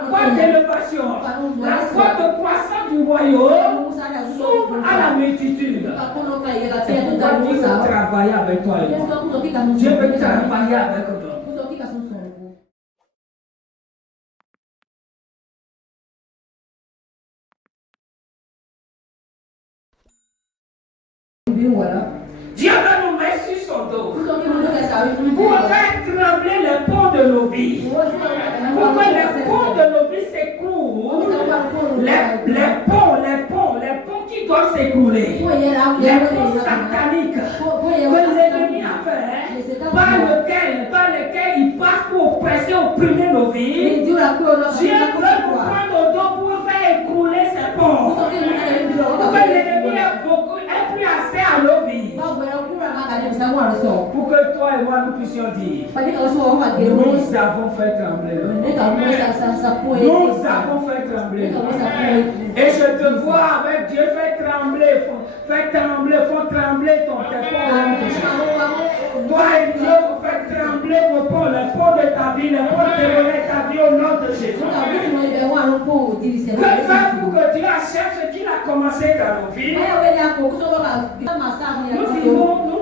La porte d'élévation, la porte de croissance du royaume s'ouvre à la multitude. C'est pourquoi Dieu veut travailler avec toi et moi. Dieu veut travailler avec toi. Dieu va nous mettre sur son dos pour faire trembler les ponts de nos vies. Pour que les ponts de nos vies s'écroulent. Les ponts qui doivent s'écrouler. Les ponts sataniques que l'ennemi a fait, par lesquels il passe pour oppresser, opprimer nos vies. Dieu veut nous prendre au dos pour faire écrouler ces ponts. Pour que l'ennemi ait plus accès à nos vies. Pour que toi et moi nous puissions dire, nous avons fait trembler le monde. Nous avons fait trembler le monde. Et je te vois avec Dieu faire trembler ton toi et Dieu vous faites trembler vos ponts, les ponts de ta vie, les ponts de ta vie au nom de Jésus. Que faire pour que Dieu achève ce qu'il a commencé dans nos vies?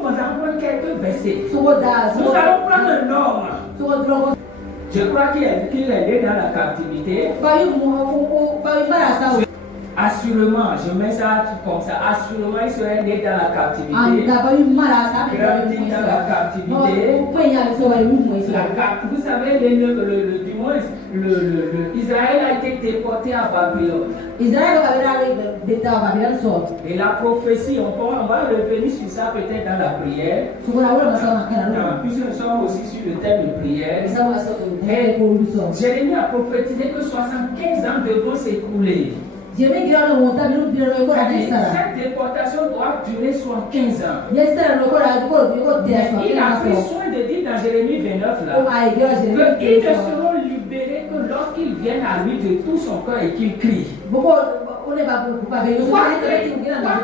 Nous allons prendre quelques versets. Nous allons prendre un homme. Je crois qu'il est né dans la captivité. Assurément, je mets ça comme ça. Assurément, il serait né dans la captivité. Grandi dans la captivité. Vous savez, du moins, Israël a été déporté à Babylone. Et la prophétie, on va revenir sur ça peut-être dans la prière. Puisque nous sommes aussi sur le thème de prière. Et Jérémie a prophétisé que 75 ans devront s'écouler. Cette déportation doit durer 75 ans. Il a pris soin de dire dans Jérémie 29 là, qu'ils ne seront libérés que lorsqu'ils viennent à lui de tout son cœur et qu'ils crient. Quoi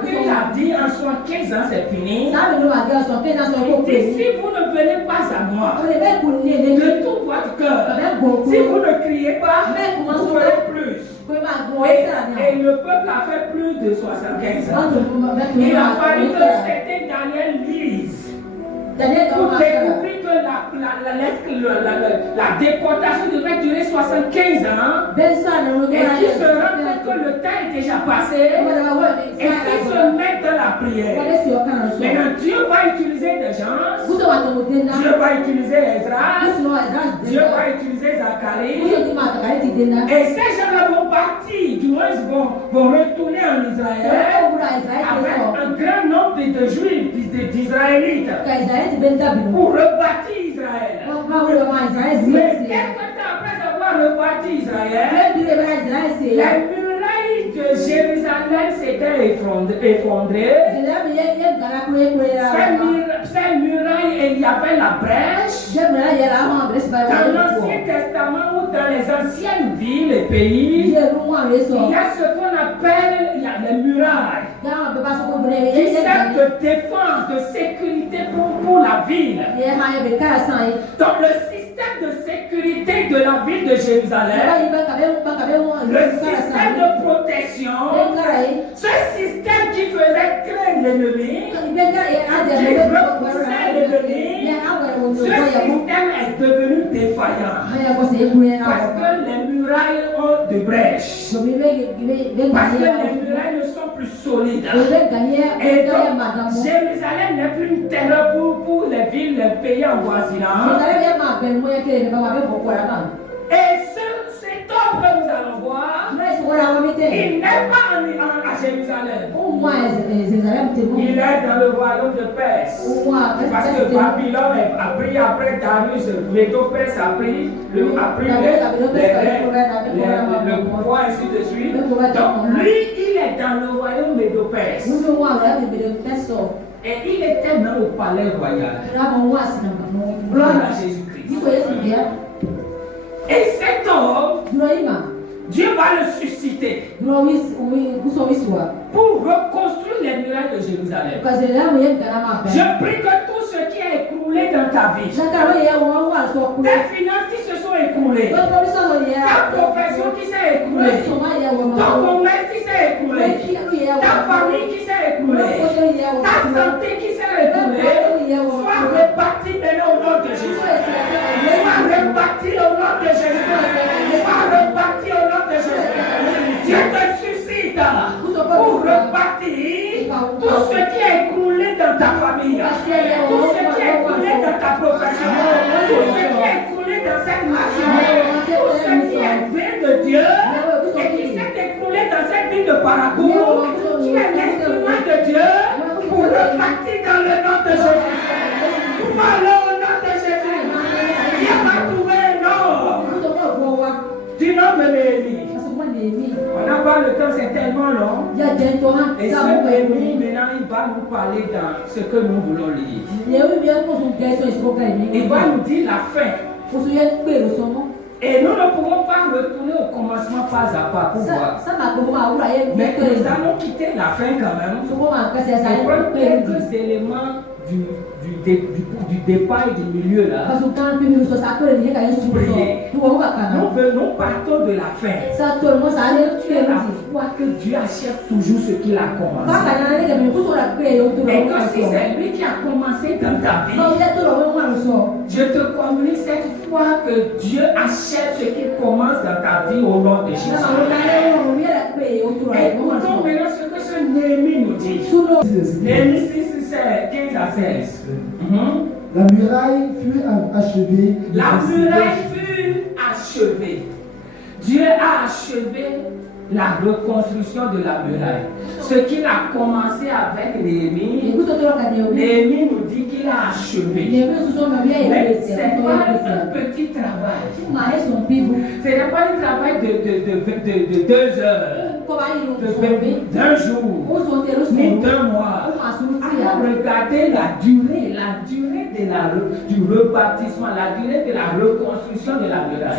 qu'il a dit en 75 ans, c'est fini. Il dit, si vous ne venez pas à moi de tout votre cœur, si vous ne criez pas, vous ferez plus. Et le peuple a fait plus de 75 ans. Il a fallu que c'était Daniel lise pour découvrir que la déportation devait durer 75 ans et qu'il se rende compte que le temps est déjà passé et qu'il se mette dans la prière. Maintenant, Dieu va utiliser des gens, Dieu va utiliser Ezra, Dieu va utiliser Zacharie, et ces gens-là vont partir, du moins vont retourner en Israël avec un grand nombre de juifs, d'Israélites, pour rebâtir Israël. Mais quelque temps après avoir rebâti Israël, les murailles de Jérusalem s'étaient effondrées. Ces murailles, il y avait la brèche. Dans l'Ancien Testament ou dans les anciennes villes, les pays, il y a ce qu'on appelle les murailles. Qui servent de défense, de sécurité pour la ville. Donc le système de sécurité de la ville de Jérusalem, le système de protection, ce système qui faisait craindre l'ennemi, qui repoussait l'ennemi, ce système est devenu défaillant. Parce que les murailles ont des brèches. Parce que les murailles ne sont plus solides. Et donc, Jérusalem n'est plus une terreur pour les villes, les pays avoisinants. Et cet homme que nous allons voir, il n'est pas à Jérusalem. Il est dans le royaume de Perse. Parce que Babylone a pris après Darius, Médo-Perse a pris le pouvoir, ainsi de suite. Donc lui, il est dans le royaume Médo-Perse. Et il était même au palais royal. Gloire à Jésus-Christ. Et cet homme, Dieu va le susciter pour reconstruire les murailles de Jérusalem. Je prie que tout ce qui est écroulé dans ta vie, tes finances qui se sont écroulés. Ta profession qui s'est écroulée. Ton commerce qui s'est écroulé. Ta famille qui s'est écroulée. Ta santé qui s'est écoulée. Sois reparti maintenant au nom de Jésus. Sois reparti au nom de Jésus. Sois reparti au nom de Jésus. Dieu te suscite pour repartir tout ce qui est écoulé dans ta famille, tout ce qui est écoulé dans ta profession, tout ce qui est écoulé dans cette nation, tout ce qui est bien de Dieu et qui s'est écoulé dans cette ville de Paracourt. Tu es l'instrument de Dieu pour repartir dans le nom de Jésus. Pour aller au nom de Jésus. Dieu va trouver un nom du nom de Néhémie. On n'a pas le temps, c'est tellement long. Et ce Néhémie, maintenant, il va nous parler dans ce que nous voulons lire. Il va nous dire la fin. Et nous ne pouvons pas retourner au commencement pas à pas pour voir. Mais nous allons quitter la fin quand même. Et prendre quelques éléments du départ et du milieu là. Nous venons partons de la fin. Tu es la foi que Dieu achève toujours ce qu'il a commencé. Et que si c'est lui qui a commencé dans ta vie, je te communique cette foi que Dieu achève ce qu'il commence dans ta vie au nom de Jésus. Écoutons maintenant ce que ce Néhémie nous dit. Néhémie 6, 15 à 16. La muraille fut achevée. La muraille fut achevée. Dieu a achevé la reconstruction de la muraille. Ce qu'il a commencé avec Néhémie, Néhémie nous dit qu'il a achevé. Mais ce n'est pas un petit travail. Ce n'est pas un travail de 2 heures, d'un jour, ni d'un mois. Alors regardez la durée du repartissement, la durée de la reconstruction de la muraille.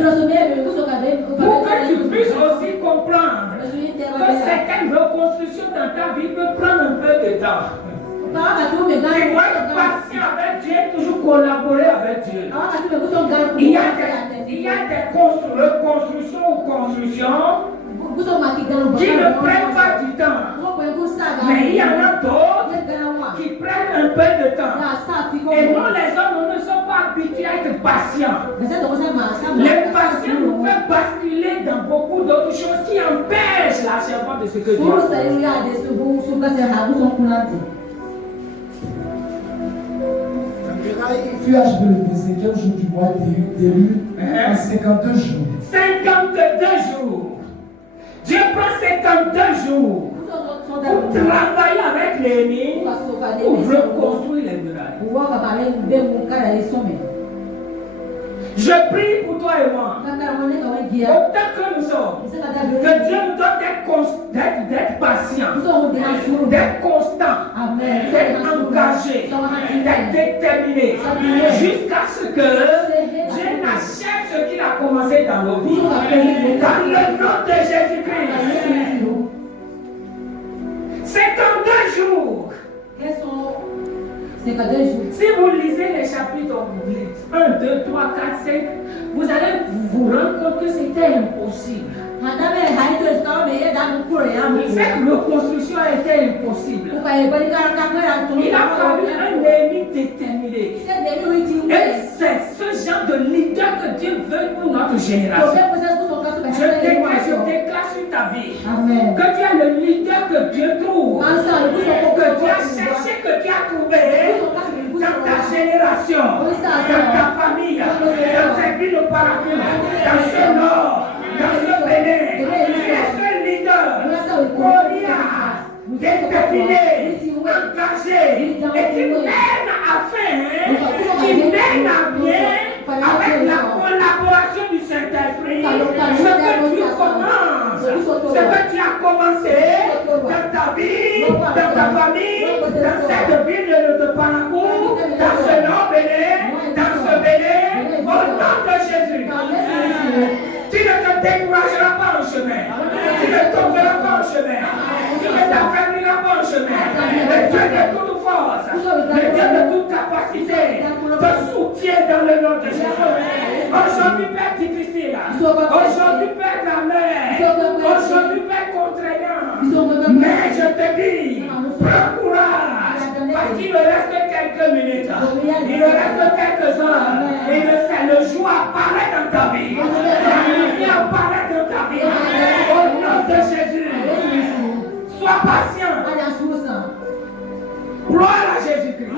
Pour que tu puisses aussi comprendre que certaines reconstructions dans ta vie peuvent prendre un peu de temps. Tu dois être patient avec Dieu, toujours collaborer avec Dieu. Il y a des reconstructions ou constructions qui ne prennent pas du temps. Mais il y en a d'autres qui prennent un peu de temps. Et nous, les hommes, nous ne sommes pas habitués à être patients. L'impatience nous fait basculer dans beaucoup d'autres choses qui empêchent l'achèvement de ce que Dieu a fait. La muraille fut achevée le 25e jour du mois d'Élul en 52 jours. 52 jours. Dieu prend 52 jours pour travailler avec Néhémie pour reconstruire les murailles. Je prie pour toi et moi, autant que nous sommes, que Dieu nous donne d'être patients, d'être constants, d'être engagés, d'être déterminés, jusqu'à ce que Dieu n'achève ce qu'il a commencé dans nos vies. Dans le nom de Jésus-Christ. 52 jours. Si vous lisez les chapitres 1, 2, 3, 4, 5, vous allez vous rendre compte que c'était impossible. Cette reconstruction a été impossible. Il a fallu un Néhémie déterminé. Et c'est ce genre de leader que Dieu veut pour notre génération. Je déclare sur ta vie. Amen. Que tu es le leader que Dieu trouve. Que tu as cherché, que tu as trouvé dans ta génération, dans ta famille, dans cette ville de Paracourt, dans ce nord, dans ce Bénin. Tu es ce leader, coriace, déterminé, engagé, et qui mène à fin, qui mène à bien avec la collaboration du Saint-Esprit. Ce que tu commences, ce que tu as commencé dans ta vie, dans ta famille, dans cette ville de Paracourt, dans ce nom Bénin, dans ce Bénin, au nom de Jésus. Tu ne te décourageras pas en chemin. Tu ne tomberas pas en chemin. Tu ne t'affermiras pas en chemin. Le Dieu de toute force, le Dieu de toute capacité te soutient dans le nom de Jésus. Aujourd'hui peut être difficile. Aujourd'hui peut être amer. Aujourd'hui peut être contraignant. Mais je te dis, prends courage. Parce qu'il ne reste que quelques minutes. Il ne reste que quelques heures. Et le jour apparaît dans ta vie. La vie apparaît dans ta vie. Au nom de Jésus. Sois patient. Gloire à Jésus-Christ.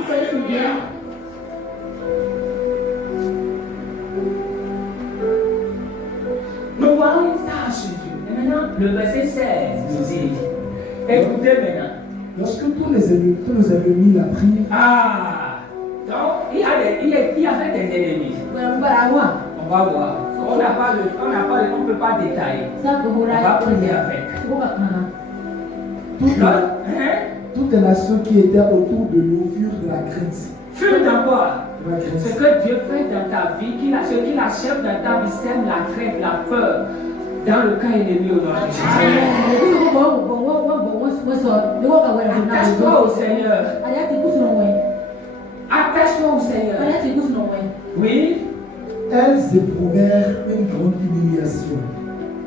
Nous voyons ça à Jésus. Et maintenant, le verset 16 nous dit, écoutez maintenant. Lorsque tous nos ennemis l'apprirent. Ah, donc il y avait des ennemis. On va voir. On ne peut pas détailler. On va prier avec. Toutes les nations qui étaient autour de nous furent de la crainte. Furent d'abord. Ce que Dieu fait dans ta vie, ce qu'il achève dans ta vie, c'est la crainte, la peur. Dans le cas ennemi au nom de Jésus. Attache-toi au Seigneur. Attache-toi au Seigneur. Oui. Elles éprouvèrent une grande humiliation.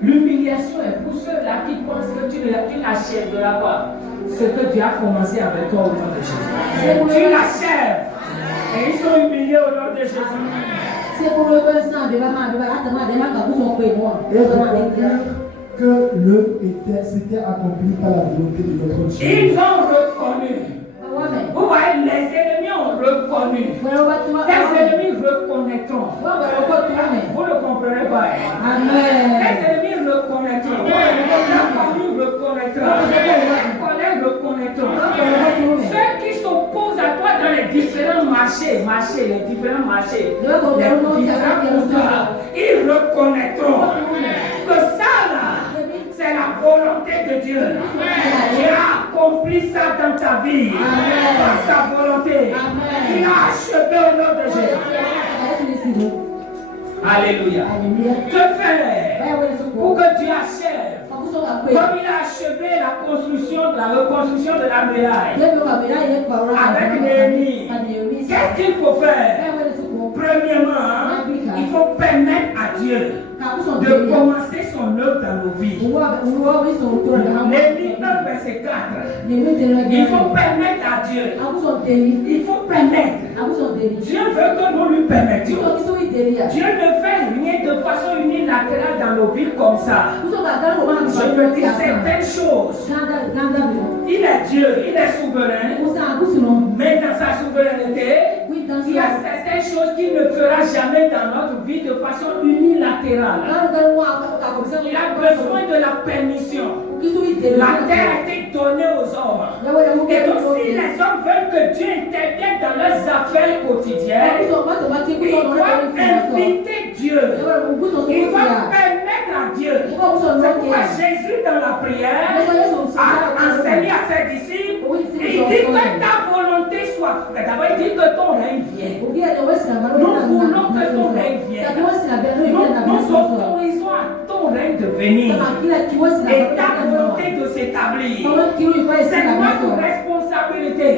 L'humiliation est pour ceux-là qui pensent que tu n'achèveras pas ce que Dieu a commencé avec toi au nom de Jésus. Tu l'achèves. Et ils sont humiliés au nom de Jésus. Et reconnurent que s'était accompli par la volonté de notre Dieu. Ils ont reconnu. Vous voyez, les ennemis ont reconnu. Les ennemis reconnaîtront. Vous ne comprenez pas. Les ennemis reconnaîtront. La famille reconnaîtra. Les collègues reconnaîtront. Ceux qui s'opposent à toi dans les différents marchés, les différents marchés, ils reconnaîtront que ça là, c'est la volonté de Dieu. Dieu a accompli ça dans ta vie. Par sa volonté. Il a achevé au nom de Jésus. Alléluia. Que faire pour que Dieu achève? Comme il a achevé la reconstruction de la muraille avec Néhémie, qu'est-ce qu'il faut faire? Premièrement, il faut permettre à Dieu de commencer son œuvre dans nos vies. Néhémie 1, verset 4. Il faut permettre à Dieu. Il faut permettre. Dieu veut que nous lui permettions. Dieu ne fait rien de façon unilatérale dans nos vies comme ça. Je peux dire certaines choses. Il est Dieu, il est souverain. Mais dans sa souveraineté, il y a certaines choses qu'il ne fera jamais dans notre vie de façon unilatérale. Il a besoin de la permission. La terre a été donnée aux hommes. Et donc si les hommes veulent que Dieu intervienne dans leurs affaires quotidiennes, ils doivent inviter Dieu. Ils doivent permettre à Dieu. C'est pourquoi Jésus dans la prière a enseigné à ses disciples. Il dit que ta volonté soit faite. D'abord il dit que ton règne vienne. Nous voulons que ton règne vienne. Nous autorisons à ton règne de venir. Et ta volonté de s'établir. C'est notre responsabilité.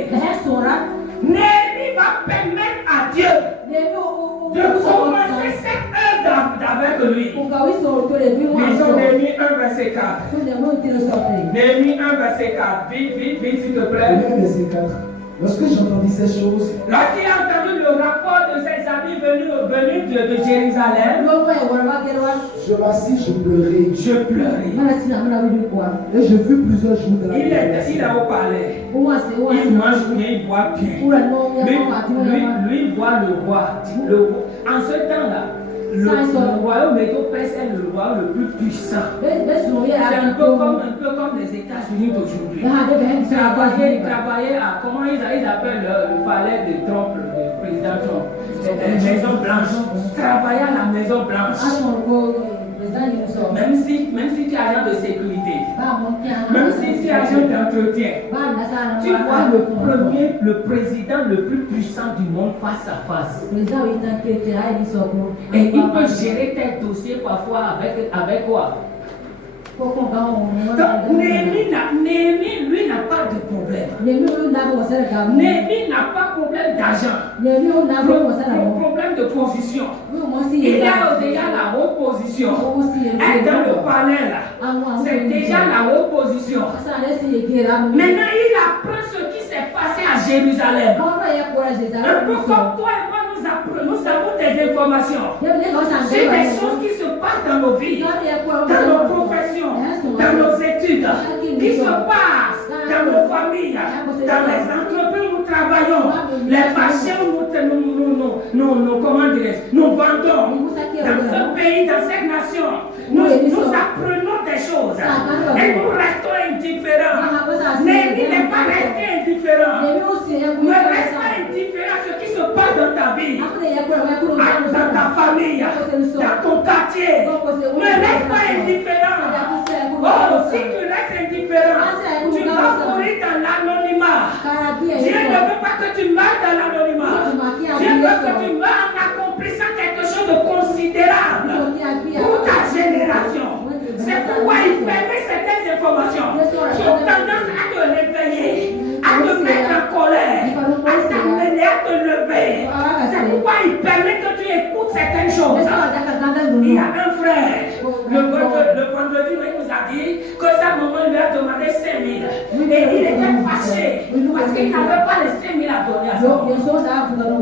Néhémie va permettre à Dieu de commencer cette œuvre avec lui. Lisons Néhémie 1, verset 4. Néhémie 1, verset 4. Vite, s'il te plaît. Verset 4. Lorsque j'entendis ces choses, lorsqu'il a entendu le rapport de ses amis venus de Jérusalem, je m'assis, je pleurais. Et je fus plusieurs jours dans la il est au palais. Il mange bien, il boit bien. Lui, il voit le roi. En ce temps-là, le royaume Médo-Perse est le royaume le plus puissant. C'est un peu comme les États-Unis d'aujourd'hui. Travailler à, comment ils appellent le palais de Trump, le président Trump, la Maison Blanche. Travailler à la Maison Blanche. Même si tu es agent de sécurité, même si tu es agent d'entretien, tu vois le président le plus puissant du monde face à face. Et il peut gérer tes dossiers parfois avec quoi? Donc Néhémie, lui, n'a pas de problème. Néhémie n'a pas de problème d'argent. Problème de position. Il il y a déjà la haute position. Être dans le palais là, c'est déjà la haute position. Maintenant, il apprend ce qui s'est passé à Jérusalem. Un peu comme toi et moi, nous avons des informations. C'est des choses qui se passent dans nos vies, dans nos professions, dans nos études, qui se passent dans nos familles, dans les entreprises où nous travaillons, les marchés où nous vendons, dans ce pays, dans cette nation. Nous apprenons des choses et nous restons indifférents. Mais il n'est pas resté indifférent. Ne reste pas indifférent à ce qui se passe dans ta vie, dans ta famille, dans ton quartier. Ne reste pas indifférent. Oh, si tu restes indifférent, tu vas mourir dans l'anonymat. Dieu ne veut pas que tu meurs dans l'anonymat. Dieu veut que tu meurs en accomplissant quelque chose de considérable pour ta génération. C'est pourquoi il permet certaines informations qui ont tendance à te réveiller, à te mettre en colère, à t'amener à te lever. C'est pourquoi il permet que tu écoutes certaines choses. Il y a un frère, le vendredi, il nous a dit que sa maman lui a demandé 5 000. Et il était fâché parce qu'il n'avait pas les 5 000 à donner à sa maman.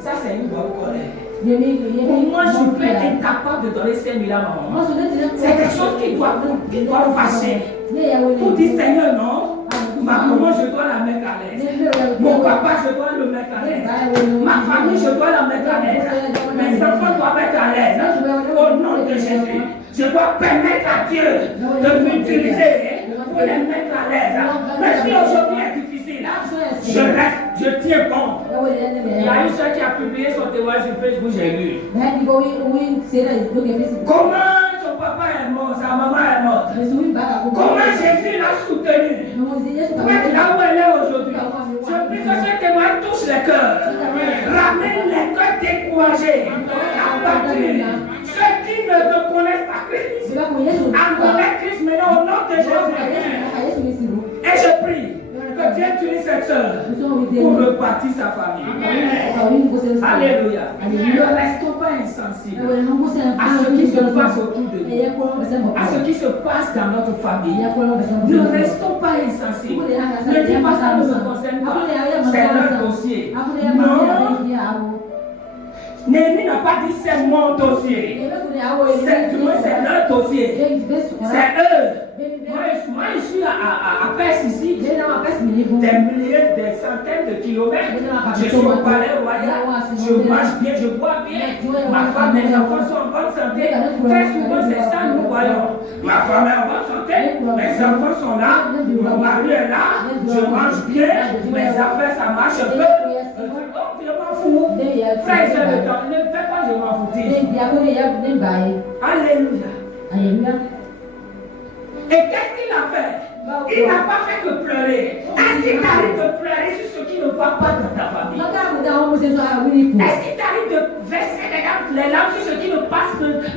Ça, c'est une bonne colère. Moi, je peux être incapable de donner 5 000 à ma maman. C'est quelque chose qui doit fâcher. Pour dire, Seigneur, non, ma maman, je dois la mettre à l'aise. Mon papa, je dois le mettre à l'aise. Ma famille, je dois la mettre à l'aise. Mes enfants doivent être à l'aise. Au nom de Jésus, je dois permettre à Dieu de m'utiliser pour les mettre à l'aise. Mais si aujourd'hui est difficile, je tiens bon. Il y a une soeur qui a publié son témoignage sur Facebook, j'ai lu. Comment son papa est mort, sa maman est morte. Comment Jésus l'a soutenu pour être là où elle est aujourd'hui. Je prie que ce témoignage touche les cœurs. Ramène les cœurs découragés, abattus. Ceux qui ne reconnaissent pas Christ, à connaître Christ maintenant au nom de Jésus. Et je prie que Dieu utilise cette soeur pour repartir sa famille. Alléluia. Ne restons pas insensibles à ce qui se passe autour de nous, à ce qui se passe dans notre famille. Ne restons pas insensibles. Ne dis pas ça ne me concerne pas. C'est leur dossier. Non. Néhémie n'a pas dit c'est mon dossier. C'est leur dossier. C'est eux. Moi, je suis à Perse ici. Des milliers, des centaines de kilomètres. Je suis au palais royal. Je mange bien, je bois bien. Ma femme, mes enfants sont en bonne santé. Très souvent, c'est ça nous voyons. Ma femme est en bonne santé. Mes enfants sont là. Mon mari est là. Je mange bien. Mes affaires, ça marche un peu. Oh, je m'en fous. Frère, c'est le temps. Ne fais pas, je m'en fous. Alléluia. Et qu'est-ce qu'il a fait? Il n'a pas fait que pleurer. Est-ce qu'il t'arrive de pleurer sur ce qui ne va pas dans ta famille? Est-ce qu'il t'arrive de verser les larmes sur ce qui ne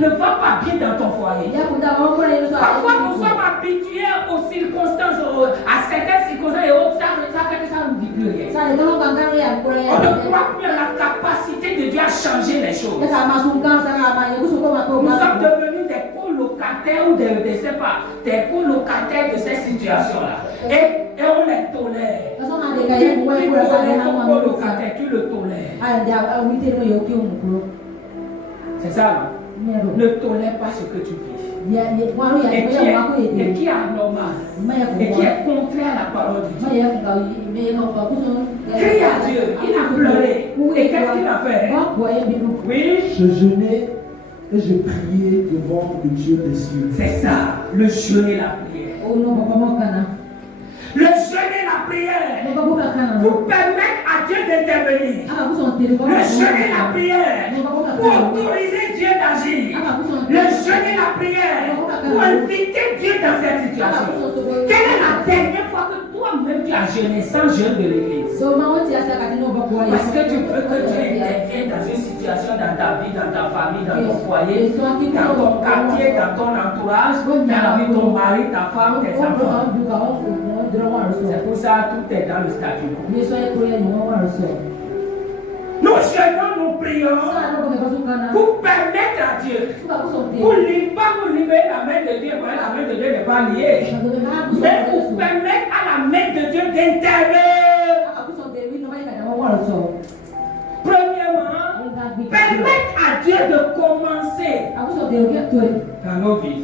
va pas bien dans ton foyer? Parfois, nous sommes habitués aux circonstances, à certaines circonstances et autres, ça fait que ça ne nous dit plus rien. On ne croit plus à la capacité de Dieu à changer les choses. Nous sommes devenus des colocataires ou des colocataires de ces situations-là. Et on les tolère. Tu connais ton colocataire, tu le tolères. C'est ça, non? Ne tolère pas ce que tu vis. Et qui est anormal. Et qui est contraire à la parole de Dieu. Crie à Dieu. Il a pleuré. Et qu'est-ce qu'il a fait? Oui. Je jeûnais et je priais devant le Dieu des cieux. C'est ça, le jeûne et la prière. Le jeûne et la prière pour permettre à Dieu d'intervenir. Le jeûne et la prière pour autoriser Dieu d'agir. Le jeûne et la prière pour inviter Dieu dans cette situation. Quelle est la dernière fois que toi-même tu as jeûné sans jeûne de l'église? Parce que tu veux que Dieu intervienne dans une situation dans ta vie, dans ta famille, dans ton foyer, dans ton quartier, dans ton entourage, dans la vie de ton mari, ta femme, tes enfants. C'est pour ça que tout est dans le statut quo. Nous Nous jeûnons, nous prions pour permettre à Dieu, pour libérer la main de Dieu, la main de Dieu n'est pas liée, mais pour permettre à la main de Dieu d'intervenir. Premièrement, permettre à Dieu de commencer dans nos vies.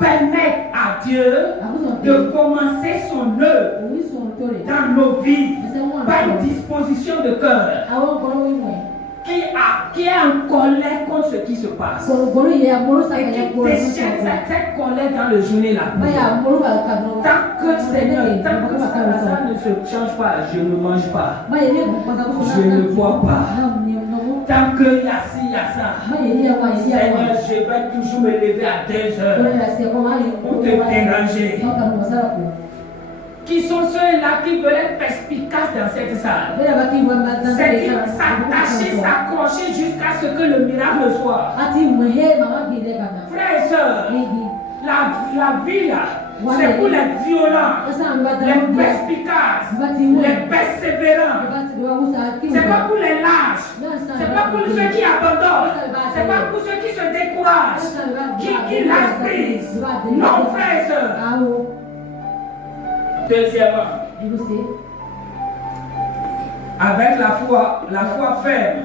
Permettre à Dieu de commencer son œuvre dans nos vies par une disposition de cœur qui est en colère contre ce qui se passe et qui déchaîne cette colère dans le jeûne là. Tant que Seigneur, tant que ça ne se change pas, je ne mange pas, je ne bois pas. Tant que y a ci, y a ça, Seigneur, je vais toujours me lever à 2 heures pour te déranger. Qui sont ceux-là qui veulent être perspicaces dans cette salle? C'est-à-dire s'attacher, s'accrocher jusqu'à ce que le miracle soit. Frères et sœurs, la vie là, c'est pour les violents, les perspicaces, les persévérants. C'est pas pour les lâches. C'est pas pour ceux qui abandonnent. C'est pas pour ceux qui se découragent, qui lâchent prise. Non, frères et sœurs. Deuxièmement, avec la foi ferme,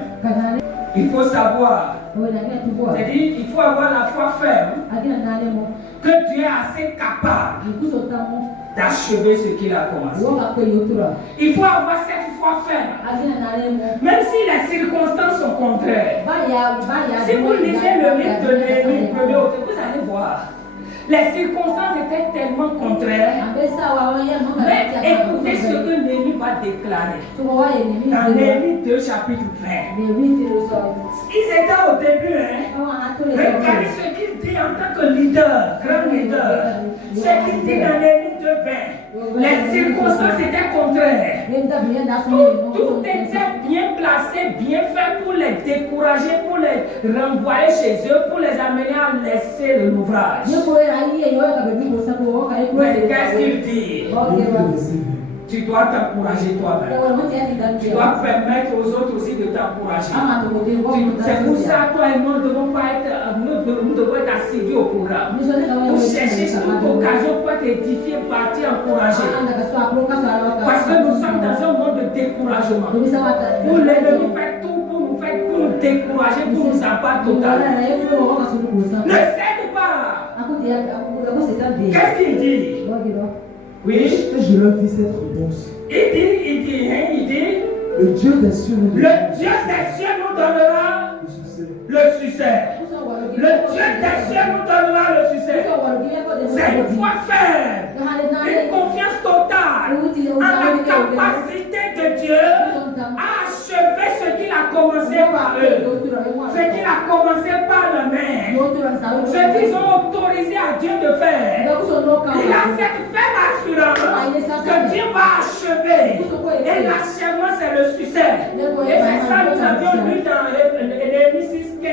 il faut savoir, c'est-à-dire il faut avoir la foi ferme que Dieu est assez capable d'achever ce qu'il a commencé. Il faut avoir cette foi ferme, même si les circonstances sont contraires. Si vous lisez le livre de Néhémie, vous allez voir. Les circonstances étaient tellement contraires. Mais écoutez ce que Néhémie va déclarer. Dans Néhémie 2, chapitre 20. Ils étaient au début. Regardez ce qu'il dit en tant que leader, grand leader. Ce qu'il dit dans Néhémie 2, 20. Les circonstances étaient contraires. Tout était bien placé, bien fait pour les décourager, pour les renvoyer chez eux, pour les amener à laisser l'ouvrage. Mais qu'est-ce qu'il dit? Tu dois t'encourager toi-même. Tu dois permettre aux autres aussi de t'encourager. C'est pour ça que toi et moi ne devons pas être, nous devons être assidus au programme. Pour chercher toute occasion pour être édifié, partir, encouragé. Parce que nous sommes dans un monde de découragement. Pour l'ennemi faire tout pour nous décourager, pour nous abattre totalement. Ne cède pas. Qu'est-ce qu'il dit? Oui. Je leur dis cette réponse. Il dit, le Dieu des cieux nous donnera le succès. Le Dieu des cieux nous donnera le succès. C'est une foi ferme, une confiance totale en la capacité de Dieu à achever ce qu'il a commencé par eux, ce qu'il a commencé par la main, ce qu'ils ont autorisé à Dieu de faire. Il a cette ferme assurance que Dieu va achever. Et l'achèvement, c'est le succès. Et c'est ça que nous avions lu dans Néhémie 6:15.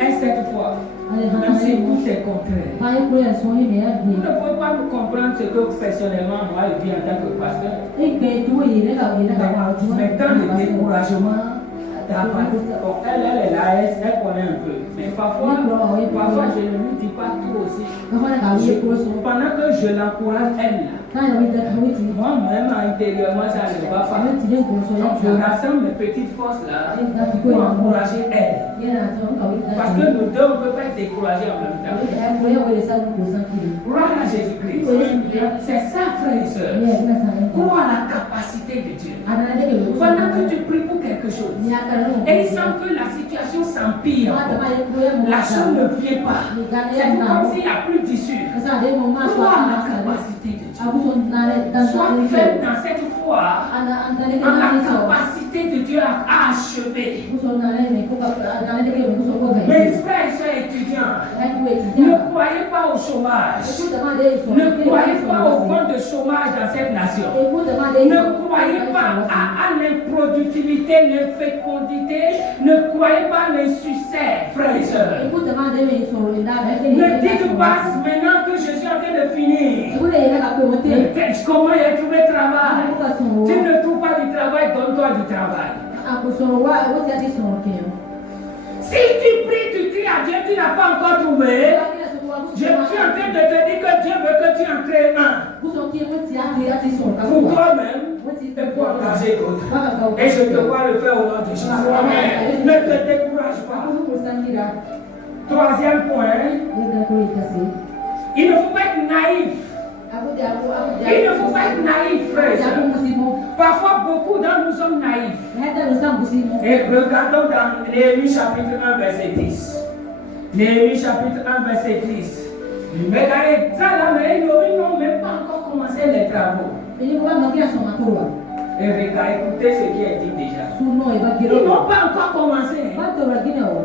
Et cette fois, même si tout est contraire, vous ne pouvez pas nous comprendre ce que personnellement moi je vis en tant que pasteur. Mais dans le découragement, elle est là, elle connaît un peu. Mais parfois je ne lui dis pas tout aussi. Pendant que je l'encourage, elle là. Moi-même, intérieurement, ça ne va pas. Donc, je rassemble mes petites forces là pour encourager elle. Parce que nous deux, on ne peut pas être découragés en même temps. Croire à Jésus-Christ. C'est ça, frère et soeur. Croire à la capacité de Dieu. Pendant que tu pries pour quelque chose, et il semble que la situation s'empire, la chose ne vient pas. C'est comme s'il n'y a plus d'issue. Croire à la capacité de Dieu. Sois ferme dans cette foi, en la capacité de Dieu à achever. Mes frères et sœurs étudiants, ne croyez pas au chômage. Ne croyez pas au vent de chômage dans cette nation. Ne croyez pas à l'improductivité, l'infécondité. Ne croyez pas à l'insuccès, frères et sœurs. Ne dites pas maintenant que je suis en train de finir. Comment il a trouvé travail? Tu ne trouves pas du travail. travail, donne-toi du travail. Si tu pries, tu cries à Dieu, tu n'as pas encore trouvé. Je suis en train de te dire que Dieu veut que tu en crées un. Pour toi-même et pour engager d'autres. Et je te vois le faire au nom de Jésus. Amen. Ne te décourage pas. Troisième point, il ne faut pas être naïf. Il ne faut pas être naïf, frère. Parfois, beaucoup d'entre nous sommes naïfs. Et regardons dans Néhémie chapitre 1, verset 10. Néhémie chapitre 1, verset 10. Mais ils n'ont même pas encore commencé les travaux. Et regardez, écoutez ce qui est dit déjà. Ils n'ont pas encore commencé.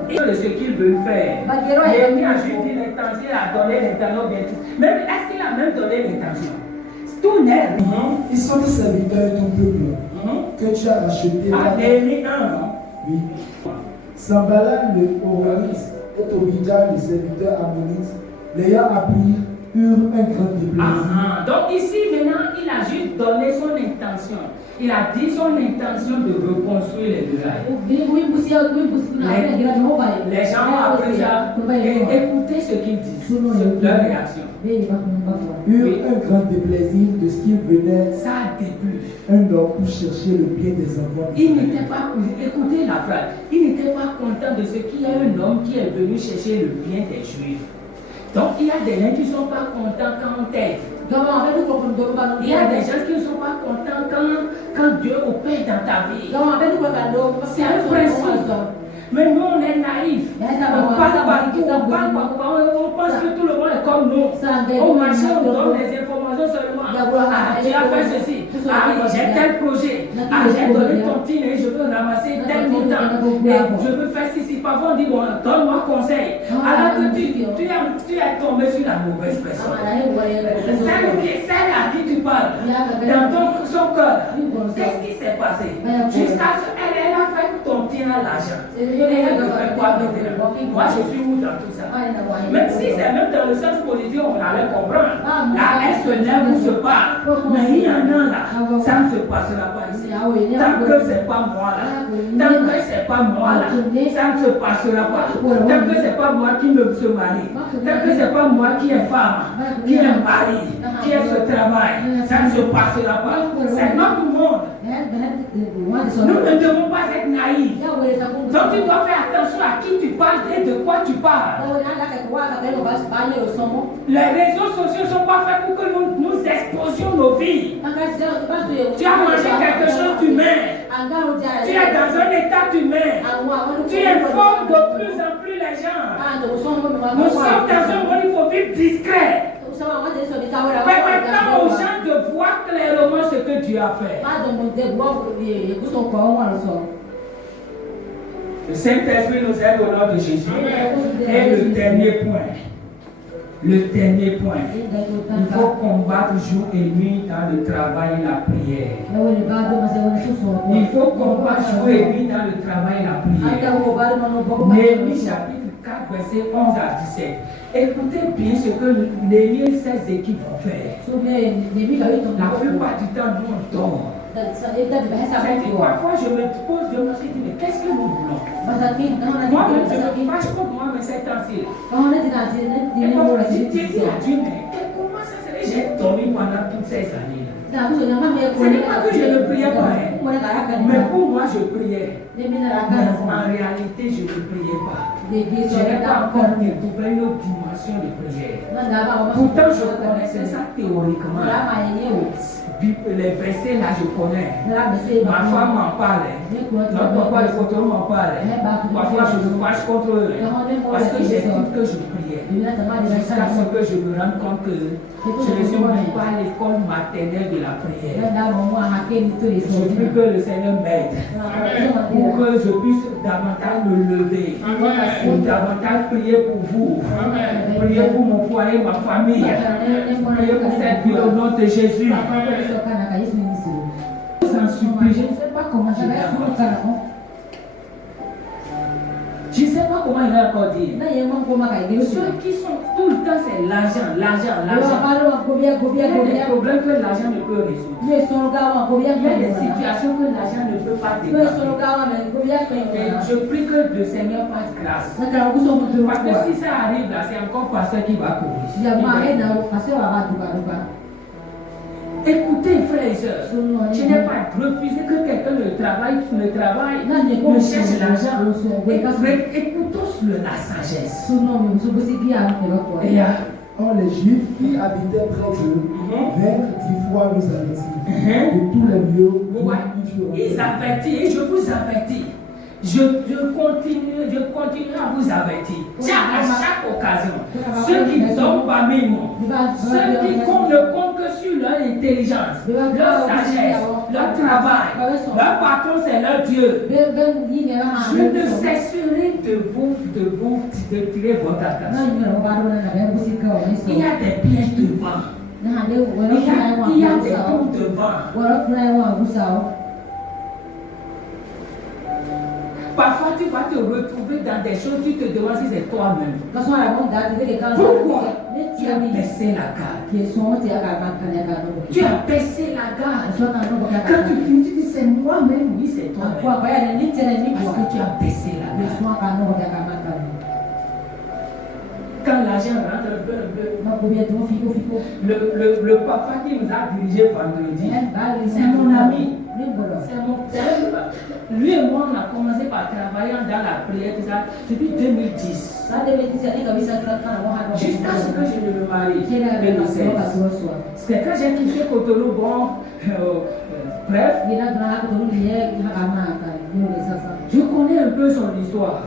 De ce qu'ils veulent faire. Néhémie a juste dit l'intention, il a donné l'intention bien tout. Mais est-ce qu'il a même donné l'intention? Tout net. Ils sont des serviteurs de ton peuple que tu as racheté. Néhémie 1. Oui. Sanballat le Horonite et Tobidja le serviteur ammonite, l'ayant appris, eurent un grand déplaisir. Donc ici maintenant, il a juste donné son intention. Il a dit son intention de reconstruire les murailles. Les gens ont appris ça. Et écoutez ce qu'ils disent. Leur réaction. Eurent un grand déplaisir de ce qu'il venait. Ça début. Un homme pour chercher le bien des enfants. Il n'était pas, écoutez la phrase, il n'était pas content de ce qu'il y a un homme qui est venu chercher le bien des Juifs. Donc il y a des gens qui ne sont pas contents quand on t'aide. Il y a des gens qui ne sont pas contents quand Dieu opère dans ta vie. C'est un principe. Mais nous on est naïfs. On parle partout, on pense que tout le monde est comme nous. Au marché, on donne des informations seulement. Tu as fait ceci. J'ai tel projet. J'ai donné ton team et je veux ramasser tel montant. Je veux faire ceci. Parfois on dit, bon, donne-moi conseil. Alors que tu es tombé sur la mauvaise personne. Celle à qui tu parles, dans son cœur, qu'est-ce qui s'est passé? Jusqu'à ce qu'elle a fait ton team à l'argent. Et elle veut faire quoi maintenant? Moi je suis où dans tout ça? Même si c'est même dans le sens positif, on allait comprendre. Là, elle se lève ou se bat. Mais il y en a là, ça ne se passera pas ici. Tant que c'est pas moi là, tant que c'est pas moi là, ça ne se passera pas. Tant que c'est pas moi qui me se marie, tant que c'est pas moi qui est femme, qui est mari, qui est ce travail, ça ne se passera pas. C'est notre monde. Nous ne devons pas être naïfs. Donc tu dois faire attention à qui tu parles et de quoi tu parles. Les réseaux sociaux ne sont pas faits pour que nous exposions nos vies. Tu as mangé quelque chose, tu mets. Tu es dans un état, tu mets. Tu informes de plus en plus les gens. Nous sommes dans un monde, il faut vivre discret. Permettons aux gens de voir clairement ce que Dieu a fait. Le Saint-Esprit nous aide au nom de Jésus. Et le dernier point. Le dernier point. Il faut combattre jour et nuit dans le travail et la prière. Il faut combattre jour et nuit dans le travail et la prière. Néhémie chapitre 4, verset 11 à 17. Écoutez bien ce que Néhémie et ses équipes vont faire. La plupart du temps, nous on dort. Parfois je me pose, je me suis dit, mais qu'est-ce que nous voulons? Moi-même, je me fâche contre moi, mais c'est facile. Et parfois, je dis à Dieu, mais comment ça se fait? J'ai dormi pendant toutes ces années-là. Ce n'est pas que je ne priais pas, mais pour moi, je priais. Mais en réalité, je ne priais pas. Je n'ai pas encore découvert une autre dimension de prière. Pourtant, je connaissais ça théoriquement. Les versets là, je connais. Ma femme m'en parlait. Parfois, les photos m'en parlaient. Parfois, je me fâche contre eux. Parce que j'ai dit que je priais. Jusqu'à ce que je me rende compte que je ne suis même pas à l'école maternelle de la prière. Je prie que le Seigneur m'aide. Pour que je puisse davantage me lever. Pour davantage prier pour vous. Prier pour mon foyer, ma famille. Prier pour cette vie au nom de Jésus. Je vous en supplie, je ne sais pas comment je vais faire. Je ne sais pas comment je vais encore dire. Ceux qui sont tout le temps, c'est l'argent. Il y a des problèmes que l'argent ne peut résoudre. Il y a des situations que l'argent ne peut pas débloquer. Je prie que le Seigneur fasse grâce. Parce que si ça arrive là, c'est encore pasteur qui va corriger. Écoutez, frères et sœurs, je n'ai pas refusé que quelqu'un ne travaille, ne cherche l'argent. Écoutons la sagesse. Or, les Juifs qui habitaient près d'eux vinrent 10 fois nous avertir de tous les lieux où ils avertissent, et je vous avertis. Je continue à vous avertir. À chaque occasion, ceux qui tombent parmi nous, ceux qui ne comptent que sur leur intelligence, leur sagesse, leur travail, leur patron c'est leur Dieu. Je ne cesserai de tirer votre attention. Il y a des pièges devant. Il y a des ponts devant. Parfois, tu vas te retrouver dans des choses, tu te demandes si c'est toi-même. Pourquoi? Tu as baissé la garde. Tu as baissé la garde. Quand tu finis, tu dis c'est moi-même, oui, c'est toi-même. Parce que tu as baissé la garde. Quand l'argent rentre un peu, le papa qui nous a dirigé vendredi, c'est mon ami. Lui et moi, on a commencé par travailler dans la prière depuis 2010. Jusqu'à ce que je ne me marie. C'est quand j'ai quitté Cotonou, bon, bref, je connais un peu son histoire.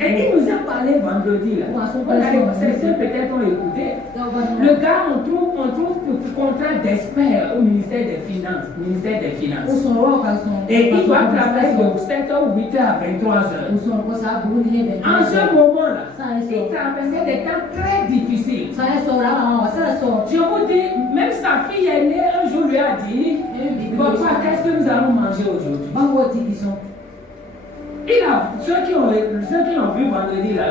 Et il nous a parlé vendredi là. Certains peut-être ont écouté. Le gars, on trouve contrat d'expert au ministère des Finances. Et il doit travailler de 7h ou 8h à 23h. En ce moment-là, il traversait des temps très difficiles. Je vous dis, même sa fille aînée un jour lui a dit, papa, qu'est-ce que nous allons manger aujourd'hui? Ceux qui ont vu vendredi, là,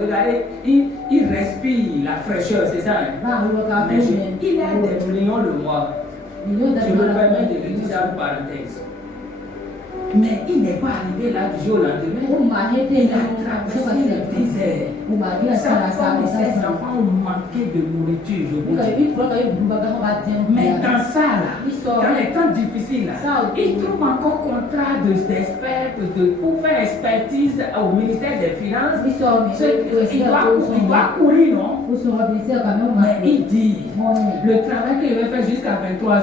regardez, ils respirent la fraîcheur, c'est ça. Hein? Mais il a des millions le mois. Je me permets de le dire en parenthèse. Mais il n'est pas arrivé là du jour au lendemain. Il a traversé le désert. Sa femme et ses enfants ont manqué de nourriture, je vous dis. Mais dans ça, là, dans les temps difficiles, là, il trouve encore contrat d'expert pour faire expertise au ministère des Finances. Il doit courir, non? Mais il dit, le travail qu'il va faire jusqu'à 23h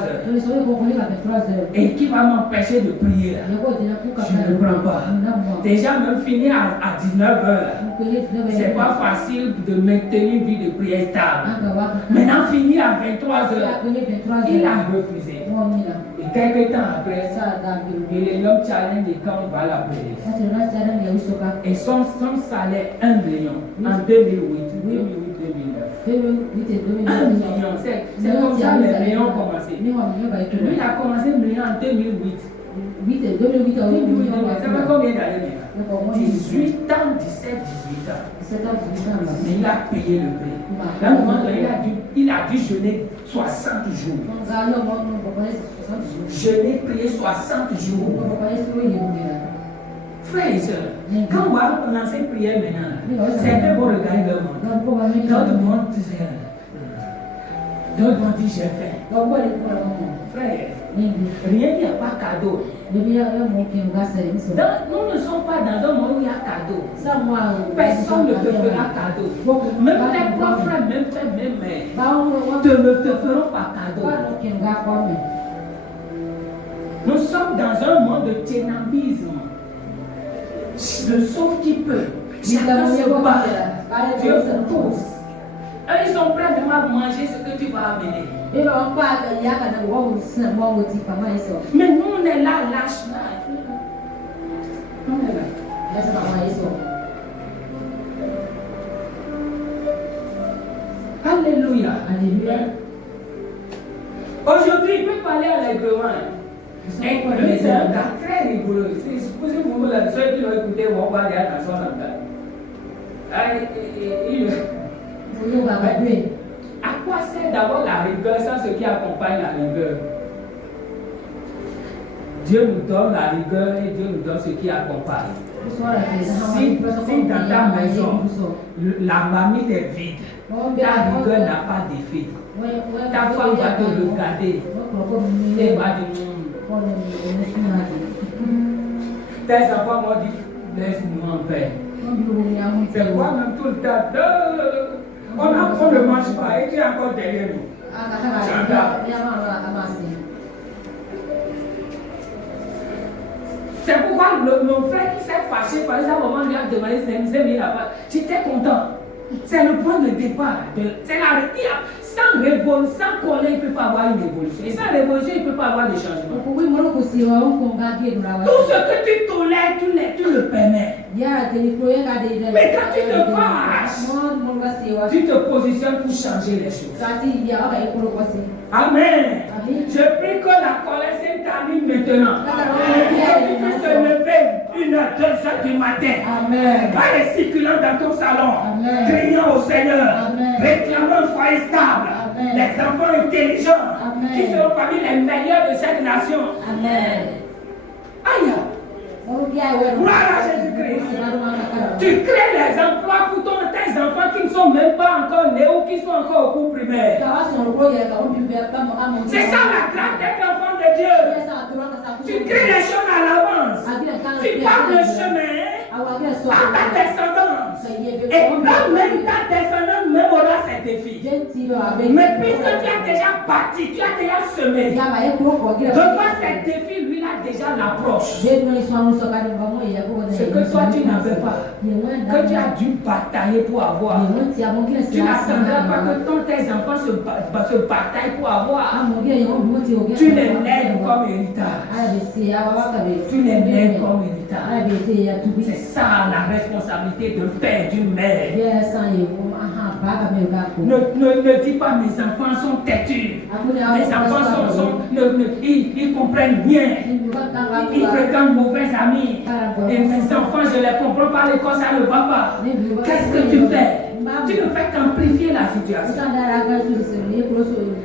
et qui va m'empêcher de prier là, je ne prends pas. Déjà même fini à 19h, c'est pas facile de maintenir une vie de prière stable. Maintenant fini à 23h, il a refusé. Et quelques temps après, Millennium Challenge et quand on va l'appeler. Et son salaire 1 million en 2008. 1 million, c'est comme ça les millions ont commencé. Lui, il a commencé le million en 2008. Ça fait combien d'années maintenant? 18 ans, 17, 18 ans. Mais il a payé le prix. À un moment donné, il a dû jeûner 60 jours. Jeûner, prier 60 jours. Frères et sœurs, quand on va lancer une prière maintenant, certains vont regarder leur monde. D'autres vont dire j'ai faim. Frère, rien n'y a pas cadeau. Nous ne sommes pas dans un monde où il y a cadeau. Personne ne te fera cadeau. Même tes propres frères, même tes mêmes mères ne te feront pas cadeau. Nous sommes dans un monde de ténambisme. Le sauve qui peut. Chacun se bat. Dieu vous pousse. Eux, ils sont prêts vraiment à manger ce que tu vas amener. Mais nous, on est là, lâche là. On est là. Alléluia. Alléluia. Aujourd'hui, il peut parler allègrement. Et lui, c'est un gars très rigolo. Supposez-vous, ceux qui l'ont écouté vont pas dire attention à ça. À quoi sert d'avoir la rigueur sans ce qui accompagne la rigueur? Dieu nous donne la rigueur et Dieu nous donne ce qui accompagne. Si dans ta maison, la marmite est vide, ta rigueur n'a pas d'effet. Ta femme va te regarder et va dire tes enfants m'ont dit laisse-nous en paix. C'est quoi même tout le temps? On ne mange pas et tu es encore derrière nous. C'est pourquoi mon frère qui s'est fâché par exemple, moment lui a demandé si c'est mis là-bas. J'étais content. C'est le point de départ. C'est la sans révolution, sans colère, il ne peut pas avoir une révolution. Et sans révolution, il ne peut pas avoir de changement. Tout ce que tu tolères, tu le permets. Mais quand tu te fâches, tu te positionnes pour changer les choses. Amen. Je prie que la colère s'est terminée maintenant. Que tu puisses te lever 1h, 2h du matin. Amen. Pas les circulant dans ton salon. Criant au Seigneur. Réclamant un foyer stable. Les enfants intelligents. Qui seront parmi les meilleurs de cette nation. Amen. Aïe. Gloire à Jésus-Christ. Tu crées les emplois pour tes enfants qui ne sont même pas encore nés ou qui sont encore au cours primaire. C'est ça la grâce d'être enfant de Dieu. Tu crées les choses à l'avance. Tu parles le chemin à ta descendance. Et quand même ta descendance même aura ses défis. Mais puisque tu as déjà bâti, tu as déjà semé, devant ces défis, lui a déjà l'approche. Ce que toi tu n'avais pas, que tu as dû batailler pour avoir. Tu n'attendras pas que tes enfants se bataillent pour avoir. Tu les lèves comme héritage. Tu les lèves comme héritage. C'est ça la responsabilité d'un père, d'une mère. Ne dis pas mes enfants sont têtus. Mes enfants ils comprennent rien. Ils fréquentent mauvais amis. Et mes enfants, je ne les comprends pas à l'école, ça ne va pas. Qu'est-ce que tu fais? Tu ne fais qu'amplifier la situation.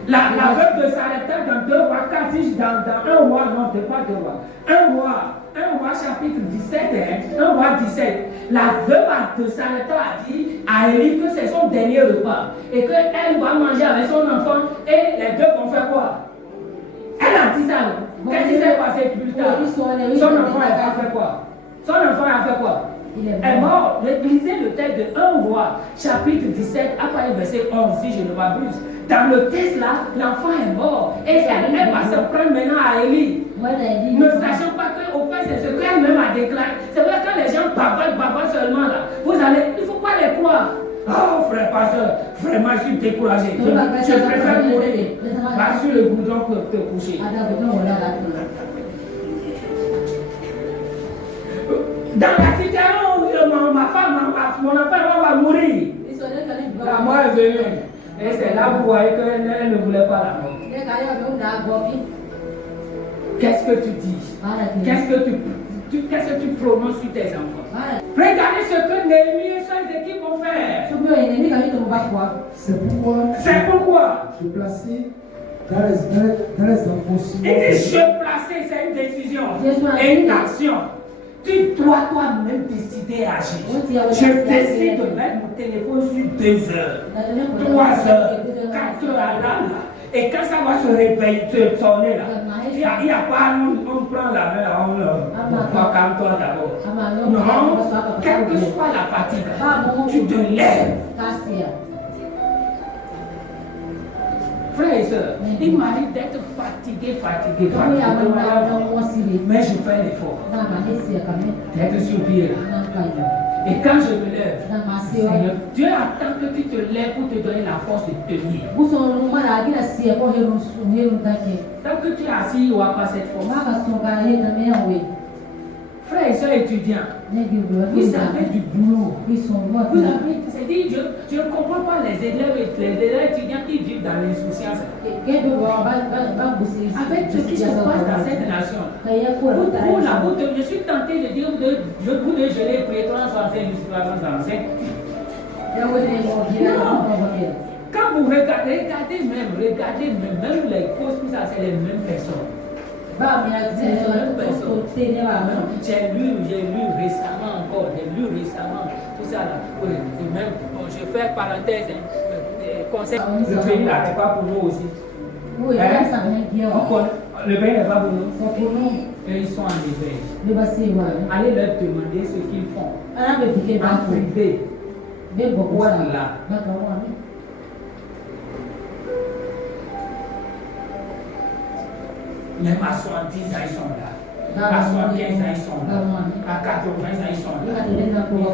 La veuve de Sarepta dans 2 rois 4, dans 1 roi, non, pas 2 rois. 1 roi chapitre 17, 1 roi 17. La veuve de Sarepta a dit à Élie que c'est son dernier repas et qu'elle va manger avec son enfant et les deux vont faire quoi? Elle a dit ça. Qu'est-ce qui s'est passé plus tard? Son enfant a fait quoi? Son enfant a fait quoi? Il est mort. Lisez le texte de 1 roi, chapitre 17, après le verset 11, si je ne m'abuse. Dans le texte là, l'enfant est mort. Et elle va se prendre maintenant à Élie. Ne sachant pas qu'au fait, c'est ce qu'elle-même a déclaré. C'est vrai que quand les gens bavardent seulement là, il ne faut pas les croire. Oh frère, pasteur, vraiment je suis découragé. Je préfère mourir. Va sur le goudron pour te coucher. Dans la situation où ma femme, mon enfant va mourir, la mort est venue. Et c'est là que vous voyez qu'elle ne voulait pas la mort. Qu'est-ce que tu dis? Qu'est-ce que tu prononces sur tes enfants? Regardez ce que Néhémie et ses équipes vont faire. C'est pourquoi je plaçais dans les enfoncements. Et je placer, c'est une décision et une action. Tu dois toi-même décider à agir. Je décide de mettre mon téléphone sur 2 heures, 3 heures, 4 heures à l'âme. Et quand ça va se réveiller, se sonner là, il n'y a pas, on prend la main, on calme-toi d'abord. Non, quelle que soit la fatigue, tu te lèves. Frères et sœurs, il m'arrive d'être fatigué. Mais je fais l'effort d'être sur pied là. Et quand je me lève, Seigneur, Dieu attend que tu te lèves pour te donner la force de tenir. Tant que tu es assis, il n'y aura pas cette force. Frères et sœurs étudiants, vous avez du boulot. C'est-à-dire, je ne comprends pas les élèves étudiants qui vivent dans l'insouciance. Avec ce qui se passe dans cette nation, je suis tenté de dire, je vous de geler pour 365 jusqu'à 365. Quand vous regardez même les causes, tout ça, c'est les mêmes personnes. J'ai lu récemment encore, tout ça là. Oui, même, bon, je fais parenthèse, conseil, le pays là n'est pas pour nous aussi. Oui, le pays n'est pas pour nous. Et ils sont en éveil. Allez leur demander ce qu'ils font. En privé. Voilà. Même à 70 ans, ils sont là. À 75 ans, ils sont là. À 80 ans, ils sont là. Ils ne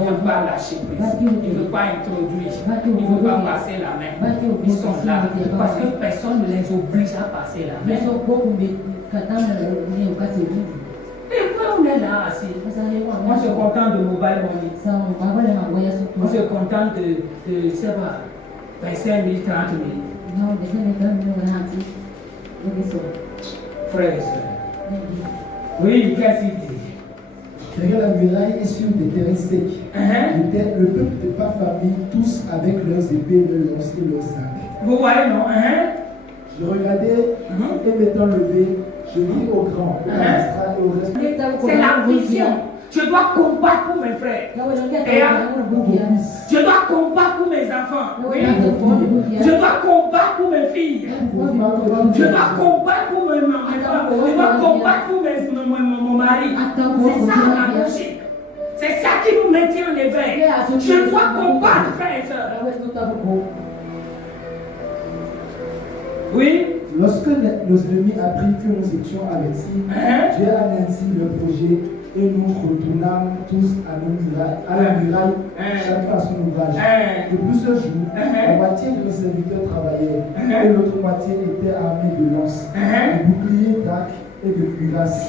veulent pas lâcher prise. Ils ne veulent pas introduire. Ils ne veulent pas passer la main. Ils sont là. Parce que personne ne les oblige à passer la main. Et quand on est là assis, on se contente de mobile money. On se contente de je ne sais pas, 25 000, 30 000. Frères et sœurs. Oui, qu'est-ce qu'il dit? Derrière la muraille et sur des terrains secs. Le peuple de ma famille, tous avec leurs épées, leurs lances et leurs arcs. Vous voyez, non? Je regardais et m'étant levé, je dis aux grands, aux magistrats et au reste. C'est la vision. Je dois combattre pour mes frères. Je dois combattre pour mes enfants. Oui. Je dois combattre pour mes filles. Je dois combattre pour mes enfants. Je dois combattre pour mon mari. C'est ça la logique. C'est ça qui nous maintient en éveil. Je dois combattre, frères et sœurs. Oui. Lorsque nos ennemis apprirent que nous étions avertis, Dieu a anéanti le projet et nous retournâmes tous à la muraille, chacun à son ouvrage. Depuis ce jour, la moitié de nos serviteurs travaillaient et l'autre moitié était armée de lances, de boucliers, d'arcs et de cuirasses.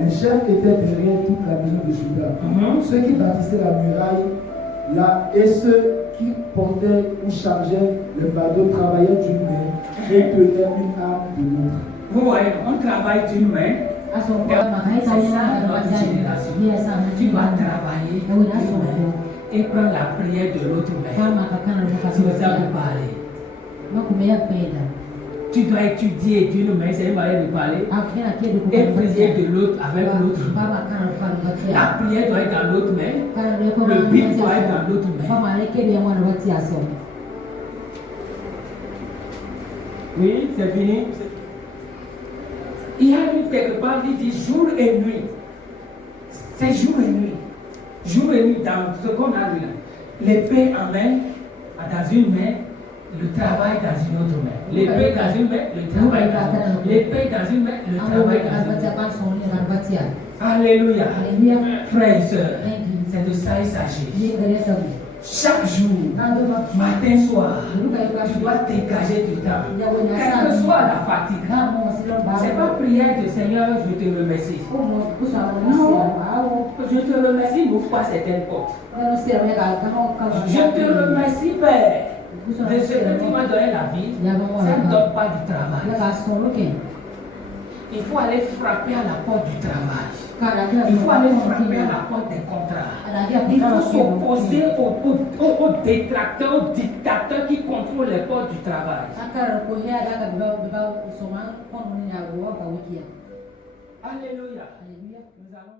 Les chefs étaient derrière toute la maison de Juda. Ceux qui bâtissaient la muraille là et ceux qui portaient ou chargeaient le fardeau travaillaient d'une main et tenaient une arme de l'autre. Vous voyez, on travaille d'une main. C'est ça notre génération. Tu dois travailler d'une main et prendre la prière de l'autre main. Si vous savez parler. Tu dois étudier d'une main, c'est une manière de parler. Et prier de l'autre avec l'autre main. La prière doit être dans l'autre main. Le but doit être dans l'autre main. Oui, c'est fini. Il y a eu quelque part, il dit jour et nuit. C'est jour et nuit. Jour et nuit dans ce qu'on a vu là. L'épée en main, dans une main, le travail dans une autre main. L'épée dans une main, le travail dans une main. L'épée dans une main, le travail dans une main. Alléluia. Frères et sœurs, c'est de ça il s'agit. Chaque jour, matin, soir, tu dois dégager du temps. Quelle que soit la fatigue. C'est pas prière de Seigneur, je te remercie. Non, je te remercie, n'ouvre pas certaines portes. Je te remercie, Père, de ce que tu m'as donné la vie. Ça ne donne pas du travail. Il faut aller frapper à la porte du travail. Il faut aller frapper à la porte des contrats. Il faut s'opposer aux détracteurs, aux dictateurs qui contrôlent les portes du travail. Alléluia. Nous allons